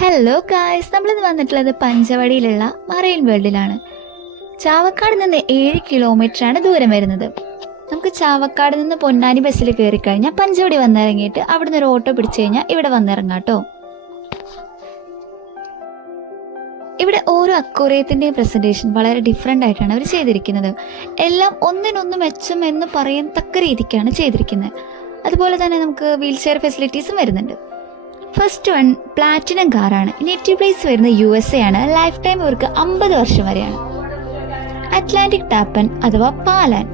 Hello guys നമ്മളിന്ന് വന്നിട്ടുള്ളത് പഞ്ചവടിയിലുള്ള marine വേൾഡിലാണ്. Chavakkad നിന്ന് ഏഴ് കിലോമീറ്റർ ആണ് ദൂരം വരുന്നത്. നമുക്ക് ചാവക്കാട് നിന്ന് പൊന്നാനി ബസ്സിൽ കയറി കഴിഞ്ഞാൽ പഞ്ചവടി വന്നിറങ്ങിയിട്ട് നിന്ന് ഒരു ഓട്ടോ പിടിച്ചു കഴിഞ്ഞാൽ ഇവിടെ വന്നിറങ്ങാം കേട്ടോ. ഇവിടെ ഓരോ അക്വറിയത്തിന്റെയും പ്രസന്റേഷൻ വളരെ ഡിഫറെന്റ് ആയിട്ടാണ് അവർ ചെയ്തിരിക്കുന്നത്. എല്ലാം ഒന്നിനൊന്ന് മെച്ചം എന്ന് പറയാൻ തക്ക രീതിക്കാണ് ചെയ്തിരിക്കുന്നത്. അതുപോലെ തന്നെ നമുക്ക് വീൽ ചെയർ ഫെസിലിറ്റീസും വരുന്നുണ്ട്. ഫസ്റ്റ് വൺ പ്ലാറ്റിനം കാറാണ് നെറ്റി പ്ലേസ് വരുന്ന യു എസ് എ ആണ്. ലൈഫ് ടൈം ഇവർക്ക് അമ്പത് വർഷം വരെയാണ്. അറ്റ്ലാന്റിക് ടാപ്പൻ അഥവാ പാലാൻ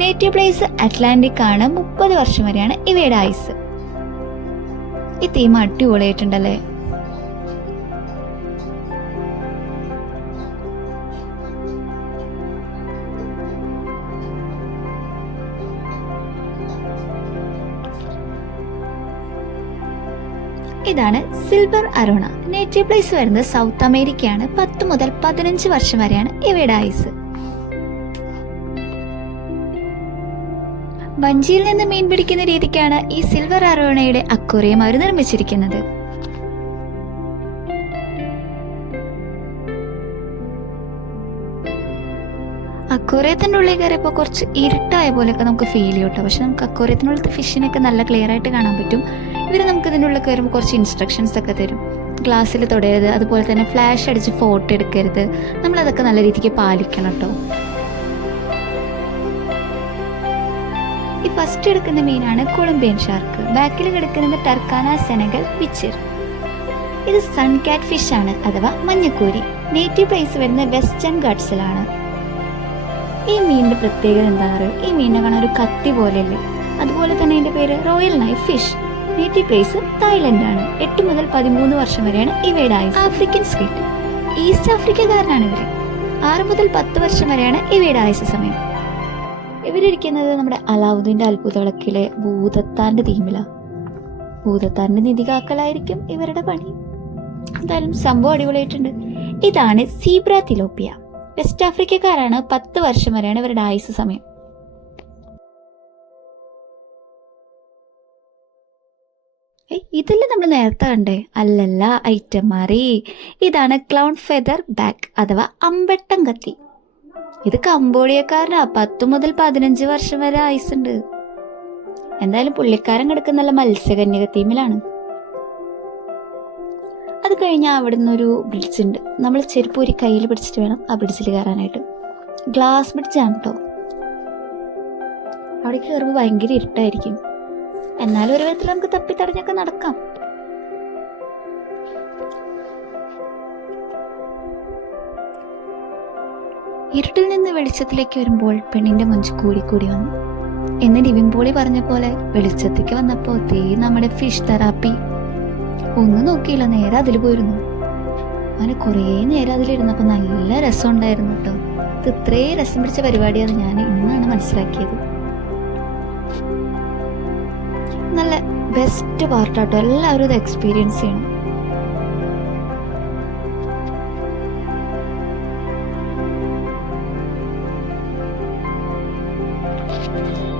നെറ്റി പ്ലേസ് അറ്റ്ലാന്റിക് ആണ് മുപ്പത് വർഷം വരെയാണ് ഇവയുടെ ആയുസ് ഈ തീം അടിപൊളിയായിട്ടുണ്ടല്ലേ ഇതാണ് സിൽവർ അരോണ. നേറ്റീവ് പ്ലേസ് വരുന്നത് സൗത്ത് അമേരിക്കയാണ്. പത്ത് മുതൽ പതിനഞ്ച് വർഷം വരെയാണ് ഇവയുടെ ആയുസ്. വഞ്ചിയിൽ നിന്ന് മീൻ പിടിക്കുന്ന രീതിക്കാണ് ഈ സിൽവർ അറോണയുടെ അക്കോറിയം അവർ നിർമ്മിച്ചിരിക്കുന്നത്. അക്വേറിയത്തിന്റെ ഉള്ളിൽ കയറിയപ്പോൾ കുറച്ച് ഇരുട്ടായ പോലെയൊക്കെ നമുക്ക് ഫീൽ ചെയ്യും കേട്ടോ. പക്ഷെ നമുക്ക് അക്വറിയത്തിനുള്ളിൽ ഫിഷിനൊക്കെ നല്ല ക്ലിയർ ആയിട്ട് കാണാൻ പറ്റും. ഇവർ നമുക്ക് ഇതിനുള്ളിൽ കയറുമ്പോൾ കുറച്ച് ഇൻസ്ട്രക്ഷൻസ് ഒക്കെ തരും. ഗ്ലാസ്സിൽ തൊടരുത് അതുപോലെ തന്നെ ഫ്ലാഷ് അടിച്ച് ഫോട്ടോ എടുക്കരുത്. നമ്മളതൊക്കെ നല്ല രീതിക്ക് പാലിക്കണം കേട്ടോ. ഈ ഫസ്റ്റ് എടുക്കുന്ന മീനാണ് കൊളംബിയൻ ഷാർക്ക് ബാക്കിൽ കിടക്കുന്നത് ടർക്കാന സെനഗൽ പിച്ചർ. ഇത് സൺ കാറ്റ് ഫിഷ് ആണ് അഥവാ മഞ്ഞക്കൂരി നേറ്റീവ് പ്ലേസ് വരുന്ന വെസ്റ്റേൺ ഗട്ട്സിലാണ് ഈ മീനിന്റെ പ്രത്യേകത എന്താണെന്ന് അറിയോ? ഈ മീനിനെ കാണാൻ ഒരു കത്തി പോലെയല്ലേ? അതുപോലെ തന്നെ ഇതിന്റെ പേര് royal knife fish native place Thailand ആണ് എട്ട് മുതൽ പതിമൂന്ന് വർഷം വരെയാണ് ഇവയുടെ ആയുസ്. ആഫ്രിക്കൻ സ്ക്വിഡ് ഈസ്റ്റ് ആഫ്രിക്കക്കാരനാണ് ഇവർ. ആറ് മുതൽ പത്ത് വർഷം വരെയാണ് ഇവയുടെ ആയുസ് സമയം. ഇവരിരിക്കുന്നത് നമ്മുടെ അലാവുദ്ദീന്റെ അത്ഭുത വിളക്കിലെ ഭൂതത്താന്റെ തീമിലാണ് ഭൂതത്താന്റെ നിധി കാക്കലായിരിക്കും ഇവരുടെ പണി. എന്തായാലും സംഭവം അടിപൊളിയായിട്ടുണ്ട്. ഇതാണ് സീബ്ര തിലോപ്പിയ. വെസ്റ്റ് ആഫ്രിക്കക്കാരാണ് പത്ത് വർഷം വരെയാണ് ഇവരുടെ ആയുസ് സമയം. ഇതിൽ നമ്മൾ നേരത്തെ കണ്ടേ? അല്ലല്ല ഐറ്റം മാറി. ഇതാണ് ക്ലൗൺ ഫെദർ ബാഗ് അഥവാ അമ്പട്ടം കത്തി. ഇത് കമ്പോഡിയക്കാരനാ പത്തു മുതൽ പതിനഞ്ച് വർഷം വരെ ആയുസുണ്ട് എന്തായാലും പുള്ളിക്കാരൻ കിടക്കുന്ന നല്ല മത്സ്യകന്യക തീമിലാണ് അത് കഴിഞ്ഞാൽ അവിടെ നിന്നൊരു ബ്രിഡ്ജ് ഉണ്ട്. നമ്മൾ ചെരുപ്പ് ഒരു കയ്യിൽ പിടിച്ചിട്ട് വേണം ആ ബ്രിഡ്ജിൽ കയറാനായിട്ട് ഗ്ലാസ് ബ്രിഡ്ജാണ് കേട്ടോ അവിടെ കയറുമ്പോൾ ഭയങ്കര ഇരുട്ടായിരിക്കും. എന്നാലും ഒരു വിധത്തിൽ നമുക്ക് തപ്പി തടഞ്ഞൊക്കെ നടക്കാം. ഇരുട്ടിൽ നിന്ന് വെളിച്ചത്തിലേക്ക് വരുമ്പോൾ പെണ്ണിന്റെ മുഞ്ച് കൂടി കൂടി വന്നു. എന്ന് നിവിൻ പോളി പറഞ്ഞ പോലെ വെളിച്ചത്തേക്ക് വന്നപ്പോ തേ നമ്മുടെ ഫിഷ് തെറാപ്പി ഒന്നും നോക്കിയില്ല നേരെ അതിൽ പോയിരുന്നു. അങ്ങനെ കുറേ നേരം അതിലിരുന്നപ്പോൾ നല്ല രസം ഉണ്ടായിരുന്നു കേട്ടോ. ഇത് ഇത്രയും രസം പിടിച്ച പരിപാടിയാണ് ഞാൻ ഇന്നാണ് മനസ്സിലാക്കിയത്. നല്ല ബെസ്റ്റ് പാർട്ടാട്ടോ എല്ലാവരും ഇത് എക്സ്പീരിയൻസ് ചെയ്യണം.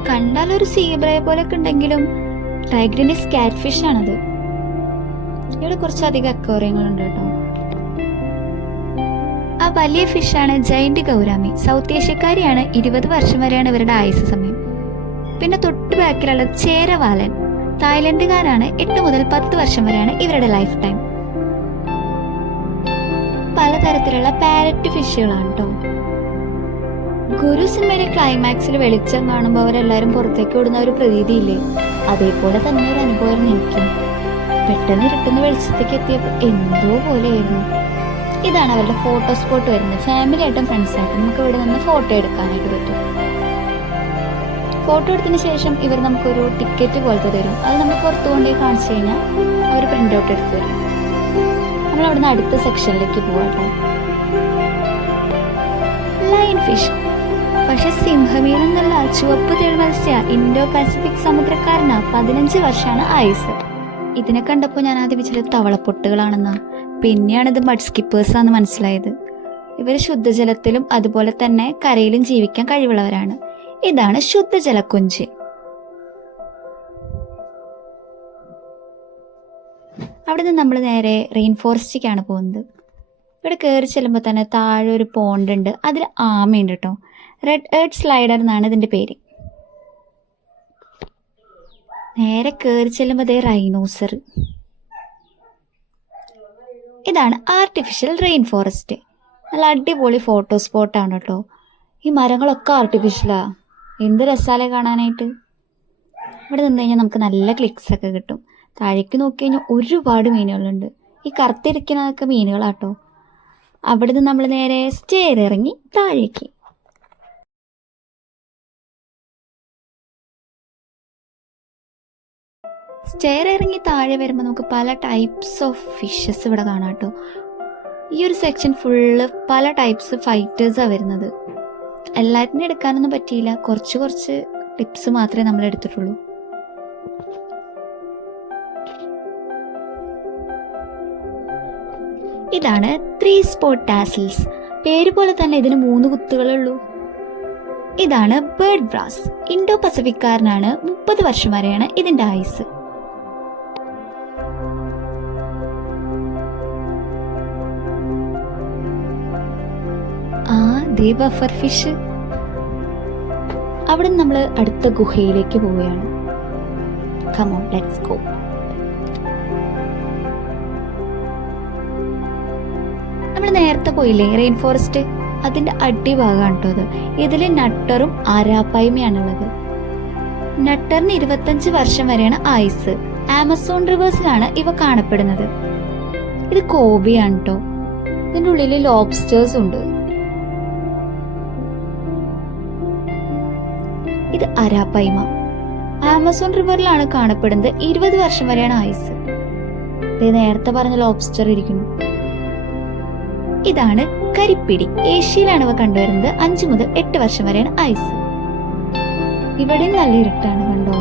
കണ്ടാലൊരു സീബ്രയെ പോലൊക്കെ ഉണ്ടെങ്കിലും ടൈഗ്രിനിസ് കാറ്റ് ഫിഷ് ആണത്. ഇവിടെ കുറച്ചധികം അക്വേറിയങ്ങളുണ്ട് കേട്ടോ. ആ വലിയ ഫിഷാണ് ജൈന്റ് ഗൗരാമി. സൗത്ത് ഏഷ്യക്കാരിയാണ് ഇരുപത് വർഷം വരെയാണ് ഇവരുടെ ആയുസ് സമയം. പിന്നെ തൊട്ട് ബാക്കിലുള്ള ചേരവാലൻ തായ്ലൻഡുകാരാണ് എട്ട് മുതൽ പത്ത് വർഷം വരെയാണ് ഇവരുടെ ലൈഫ് ടൈം പലതരത്തിലുള്ള പാരറ്റ് ഫിഷുകളാണ് കേട്ടോ. ഗുരു സിനിമയിലെ ക്ലൈമാക്സിൽ വെളിച്ചം കാണുമ്പോൾ അവരെല്ലാവരും പുറത്തേക്ക് ഓടുന്ന ഒരു പ്രതീതിയില്ലേ? അതേപോലെ തന്നെ ഒരു അനുഭവം എനിക്കും പെട്ടെന്ന് ഇരുട്ടുന്ന വെളിച്ചത്തേക്ക് എത്തിയപ്പോൾ എന്തോ പോലെയായിരുന്നു. ഇതാണ് അവരുടെ ഫോട്ടോ സ്പോട്ട് വരുന്നത്. ഫാമിലി ആയിട്ടും ഫ്രണ്ട്സ് ആയിട്ടും നമുക്ക് ഇവിടെ നിന്ന് ഫോട്ടോ എടുക്കാനായിട്ട് പറ്റും. ഫോട്ടോ എടുത്തതിന് ശേഷം ഇവർ നമുക്കൊരു ടിക്കറ്റ് പോലത്തെ തരും. അത് നമ്മൾ പുറത്തു കൊണ്ടുപോയി കാണിച്ചു കഴിഞ്ഞാൽ അവർ പ്രിന്റ് ഔട്ട് എടുത്ത് തരും. നമ്മൾ അവിടുന്ന് അടുത്ത സെക്ഷനിലേക്ക് പോകട്ടെ ലൈൻ ഫിഷ് പക്ഷെ സിംഹമീൻ എന്നുള്ള ചുവപ്പ് തേൾ മത്സ്യ ഇൻഡോ പസഫിക് സമുദ്രക്കാരനാ. പതിനഞ്ച് വർഷമാണ് ആയുസ്. ഇതിനെ കണ്ടപ്പോൾ ഞാൻ ആദ്യം വിചാരിച്ചത് തവളപ്പൊട്ടുകളാണെന്ന്. പിന്നെയാണ് ഇത് മഡ് സ്കിപ്പേഴ്സ് ആണെന്ന് മനസ്സിലായത്. ഇവർ ശുദ്ധജലത്തിലും അതുപോലെ തന്നെ കരയിലും ജീവിക്കാൻ കഴിവുള്ളവരാണ്. ഇതാണ് ശുദ്ധജലക്കുഞ്ച്. അവിടെ നിന്ന് നമ്മൾ നേരെ റെയിൻ ഫോറസ്റ്റിലേക്കാണ് പോകുന്നത്. ഇവിടെ കയറി ചെല്ലുമ്പോൾ തന്നെ താഴെ ഒരു പോണ്ട് ഉണ്ട്. അതിൽ ആമയുണ്ട് കേട്ടോ റെഡ് ഏർട്ട് സ്ലൈഡർ എന്നാണ് ഇതിന്റെ പേര്. നേരെ കയറി ചെല്ലുമ്പോൾ അതേ റൈനോസർ ഇതാണ് ആർട്ടിഫിഷ്യൽ റെയിൻ ഫോറസ്റ്റ് നല്ല അടിപൊളി ഫോട്ടോ സ്പോട്ടാണ് കേട്ടോ ഈ മരങ്ങളൊക്കെ ആർട്ടിഫിഷ്യലാ എന്ത് രസാലെ കാണാനായിട്ട്. ഇവിടെ നിന്ന് കഴിഞ്ഞാൽ നമുക്ക് നല്ല ക്ലിക്സ് ഒക്കെ കിട്ടും. താഴേക്ക് നോക്കി കഴിഞ്ഞാൽ ഒരുപാട് മീനുകളുണ്ട്. ഈ കറുത്തിരിക്കുന്നതൊക്കെ മീനുകളാട്ടോ അവിടെ നിന്ന് നമ്മൾ നേരെ സ്റ്റെയർ ഇറങ്ങി താഴേക്ക്. സ്റ്റെയർ ഇറങ്ങി താഴെ വരുമ്പോൾ നമുക്ക് പല ടൈപ്സ് ഓഫ് ഫിഷസ് ഇവിടെ കാണാം കേട്ടോ. ഈ ഒരു സെക്ഷൻ ഫുള്ള് പല ടൈപ്സ് ഫൈറ്റേഴ്സാണ് വരുന്നത്. എല്ലാത്തിനും എടുക്കാനൊന്നും പറ്റിയില്ല. കുറച്ച് കുറച്ച് ടിപ്സ് മാത്രമേ നമ്മൾ എടുത്തിട്ടുള്ളൂ. ഇതാണ് ത്രീ സ്പോട്ട് ടാസിൽസ് പേര് പോലെ തന്നെ ഇതിന് മൂന്ന് കുത്തുകളുള്ളൂ ഇതാണ് ബേർഡ് ബ്രാസ് ഇൻഡോ പസഫിക്കാരനാണ് മുപ്പത് വർഷം വരെയാണ് ഇതിന്റെ ആയുസ് ദേ ബഫർ ഫിഷ്. അവിടെ നമ്മൾ അടുത്ത ഗുഹയിലേക്ക് പോവുകയാണ്. കമോൺ ലെറ്റ്സ് ഗോ നമ്മൾ നേരത്തെ പോയില്ലേ റെയിൻ ഫോറസ്റ്റ് അതിന്റെ അടിഭാഗമാണ് കേട്ടോ അത്. ഇതിൽ നട്ടറും ആരാപ്പായ്മയാണുള്ളത്. നട്ടറിന് ഇരുപത്തഞ്ച് വർഷം വരെയാണ് ആയുസ് ആമസോൺ റിവേഴ്സിലാണ് ഇവ കാണപ്പെടുന്നത്. ഇത് കോബിയാണ് കേട്ടോ. ഇതിന്റെ ഉള്ളിൽ ലോബ്സ്റ്റേഴ്സ് ഉണ്ട്. ഇത് അരാപ്പൈമ. ആമസോൺ റിവറിലാണ് കാണപ്പെടുന്നത് ഇരുപത് വർഷം വരെയാണ് ആയുസ്. നേരത്തെ പറഞ്ഞ ലോബ്സ്റ്റർ ഇരിക്കുന്നു. ഇതാണ് കരിപ്പിടി. ഏഷ്യയിലാണ് ഇവ കണ്ടുവരുന്നത് അഞ്ചു മുതൽ എട്ട് വർഷം വരെയാണ് ആയുസ്. ഇവിടെ നല്ല ഇരുട്ടാണ് കണ്ടോ?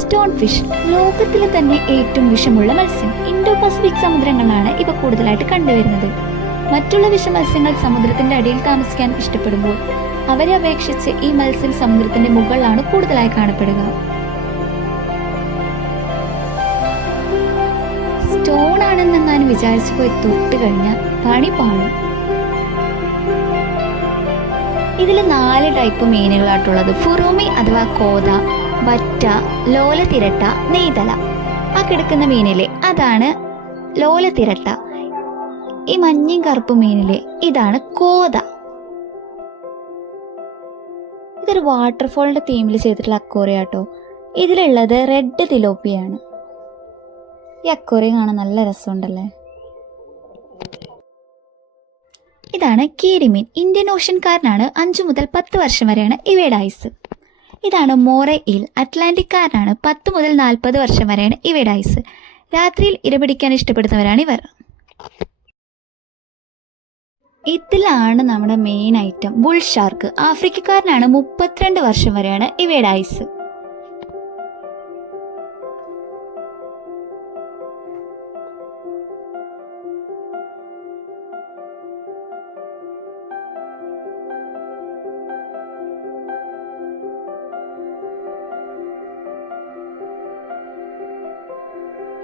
സ്റ്റോൺ ഫിഷ് ലോകത്തിലെ തന്നെ ഏറ്റവും വിഷമുള്ള മത്സ്യം. ഇൻഡോ പസഫിക് സമുദ്രങ്ങളാണ് ഇവ കൂടുതലായിട്ട് കണ്ടുവരുന്നത്. മറ്റുള്ള വിഷമത്സ്യങ്ങൾ സമുദ്രത്തിന്റെ അടിയിൽ താമസിക്കാൻ ഇഷ്ടപ്പെടുമ്പോൾ അവരെ അപേക്ഷിച്ച് ഈ മത്സ്യം സമുദ്രത്തിന്റെ മുകളിലാണ് കൂടുതലായി കാണപ്പെടുക. സ്റ്റോൺ ആണെന്നെങ്ങാനും വിചാരിച്ചു പോയി തൊട്ട് കഴിഞ്ഞാൽ പണി പാളും. ഇതിൽ നാല് ടൈപ്പ് മീനുകളായിട്ടുള്ളത്. ഫുറൂമി അഥവാ കോത വറ്റ ലോല തിരട്ട നെയ്തല. ആ കിടക്കുന്ന മീനിലെ അതാണ് ലോല തിരട്ട ഈ മഞ്ഞയും കറുപ്പും മീനിലെ ഇതാണ് കോത ഇതൊരു വാട്ടർഫോളിന്റെ തീമിൽ ചെയ്തിട്ടുള്ള അക്കോറിയാട്ടോ ഇതിലുള്ളത് റെഡ് തിലോപ്പിയാണ് ഈ അക്കോറിയം കാണാൻ നല്ല രസമുണ്ടല്ലേ? ഇതാണ് കീരിമീൻ. ഇന്ത്യൻ ഓഷ്യൻകാരനാണ്. അഞ്ചു മുതൽ പത്ത് വർഷം വരെയാണ് ഇവയുടെ ആയുസ് ഇതാണ് മോറെ ഈൽ അറ്റ്ലാന്റിക്കാരനാണ്. പത്ത് മുതൽ നാൽപ്പത് വർഷം വരെയാണ് ഇവയുടെ ആയുസ് രാത്രിയിൽ ഇരപിടിക്കാൻ ഇഷ്ടപ്പെടുന്നവരാണ് ഇവർ. ഇതിലാണ് നമ്മുടെ മെയിൻ ഐറ്റം ബുൾ ഷാർക്ക് ആഫ്രിക്കക്കാരനാണ് മുപ്പത്തിരണ്ട് വർഷം വരെയാണ് ഇവയുടെ ഐസ്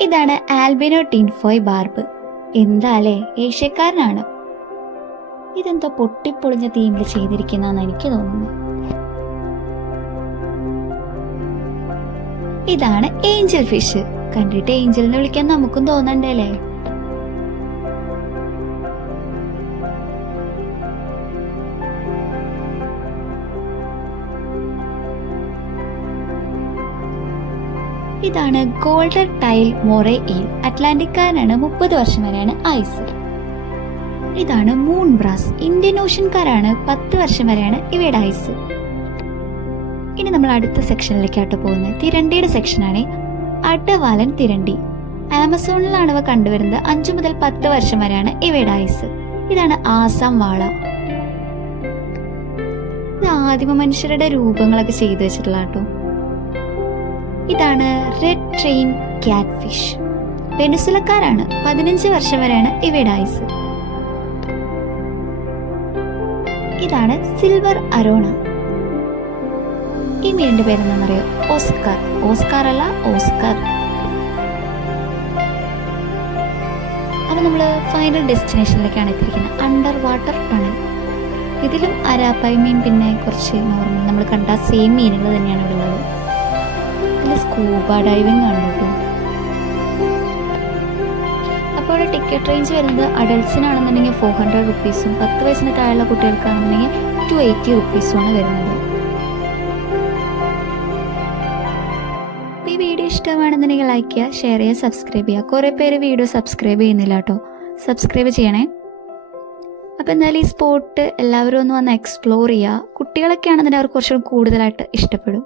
ഇതാണ് ആൽബിനോ ടിൻഫോയ് ബാർബ്. എന്താ എന്താലേ ഏഷ്യക്കാരനാണ്. ഇതെന്തോ പൊട്ടിപ്പൊളിഞ്ഞ തീമിൽ ചെയ്തിരിക്കുന്നതെന്ന് എനിക്ക് തോന്നുന്നു. ഇതാണ് ഏഞ്ചൽ ഫിഷ്. കണ്ടിട്ട് ഏഞ്ചൽ എന്ന് വിളിക്കാൻ നമുക്കും തോന്നണ്ടല്ലേ? ഇതാണ് ഗോൾഡൻ ടൈൽ മൊറേ ഈൽ. അറ്റ്ലാന്റിക്കാരനാണ് മുപ്പത് വർഷം വരെയാണ് ആയുസ് ഇതാണ് മൂൺ ബ്രാസ് ഇന്ത്യൻ ഓഷ്യൻകാരാണ് പത്ത് വർഷം വരെയാണ് ഇവയുടെ ആയുസ് ഇനി നമ്മൾ അടുത്ത സെക്ഷനിലേക്കാട്ട് പോകുന്നത്. തിരണ്ടിയുടെ സെക്ഷനാണ് അഡവാലൻ തിരണ്ടി. ആമസോണിലാണ് ഇവ കണ്ടുവരുന്നത് അഞ്ചു മുതൽ പത്ത് വർഷം വരെയാണ് ഇവയുടെ ആയുസ് ഇതാണ് ആസാം വാള. ഇത് ആദിമ മനുഷ്യരുടെ രൂപങ്ങളൊക്കെ ചെയ്തു വെച്ചിട്ടുള്ള കേട്ടോ ഇതാണ് റെഡ് ട്രെയിൻ ക്യാറ്റ് ഫിഷ് വെനുസുലക്കാരാണ് പതിനഞ്ച് വർഷം വരെയാണ് ഇവയുടെ ആയുസ് ഇതാണ് സിൽവർ അരോണ. ഈ മീനിന്റെ പേരെന്താണെന്നറിയോ ഓസ്കാർ ഓസ്കാർ. അല്ല ഓസ്കാർ. അപ്പോൾ നമ്മൾ ഫൈനൽ ഡെസ്റ്റിനേഷനിലേക്കാണ് എത്തിയിരിക്കുന്നത്. അണ്ടർ വാട്ടർ ടണൽ ഇതിലും അരാപ്പായ മീൻ പിന്നെ കുറച്ച് നോർമൽ നമ്മൾ കണ്ട സെയിം മീനുകൾ തന്നെയാണ് ഇവിടെ ഉള്ളത്. ഇതിൽ സ്കൂബ ഡൈവിംഗ് ആണ് കേട്ടോ. അപ്പോൾ ടിക്കറ്റ് റേഞ്ച് വരുന്നത് അഡൽട്സിനാണെന്നുണ്ടെങ്കിൽ ഫോർ ഹൺഡ്രഡ് റുപ്പീസും പത്ത് വയസ്സിന് താഴെയുള്ള കുട്ടികൾക്കാണെന്നുണ്ടെങ്കിൽ ടു എയ്റ്റി റുപ്പീസുമാണ് വരുന്നത്. ഈ വീഡിയോ ഇഷ്ടമാണെന്നുണ്ടെങ്കിൽ ലൈക്ക് ചെയ്യുക ഷെയർ ചെയ്യുക സബ്സ്ക്രൈബ് ചെയ്യുക. കുറേ പേര് വീഡിയോ സബ്സ്ക്രൈബ് ചെയ്യുന്നില്ല കേട്ടോ. സബ്സ്ക്രൈബ് ചെയ്യണേ. അപ്പോൾ എന്തായാലും ഈ സ്പോട്ട് എല്ലാവരും ഒന്ന് വന്ന് എക്സ്പ്ലോർ ചെയ്യുക. കുട്ടികളൊക്കെ ആണെന്നുണ്ടെങ്കിൽ അവർ കുറച്ചുകൂടി കൂടുതലായിട്ട് ഇഷ്ടപ്പെടും.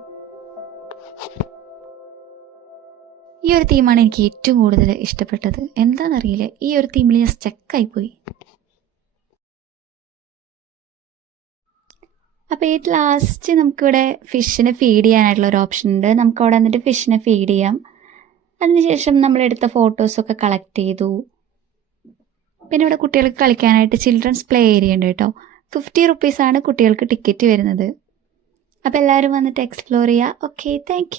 ഈ ഒരു തീമാണ് എനിക്ക് ഏറ്റവും കൂടുതൽ ഇഷ്ടപ്പെട്ടത്. എന്താണെന്നറിയില്ല. ഈ ഒരു തീമിൽ ഞാൻ സ്റ്റക്കായി പോയി അപ്പോൾ ഈ ലാസ്റ്റ് നമുക്കിവിടെ ഫിഷിനെ ഫീഡ് ചെയ്യാനായിട്ടുള്ള ഒരു ഓപ്ഷൻ ഉണ്ട്. നമുക്ക് അവിടെ വന്നിട്ട് ഫിഷിനെ ഫീഡ് ചെയ്യാം. അതിനുശേഷം നമ്മൾ എടുത്ത ഫോട്ടോസൊക്കെ കളക്ട് ചെയ്തു. പിന്നെ ഇവിടെ കുട്ടികൾക്ക് കളിക്കാനായിട്ട് ചിൽഡ്രൻസ് പ്ലേ ഏരിയ ഉണ്ട് കേട്ടോ. ഫിഫ്റ്റി റുപ്പീസാണ് കുട്ടികൾക്ക് ടിക്കറ്റ് വരുന്നത്. അപ്പോൾ എല്ലാവരും വന്നിട്ട് എക്സ്പ്ലോർ ചെയ്യുക ഓക്കെ താങ്ക്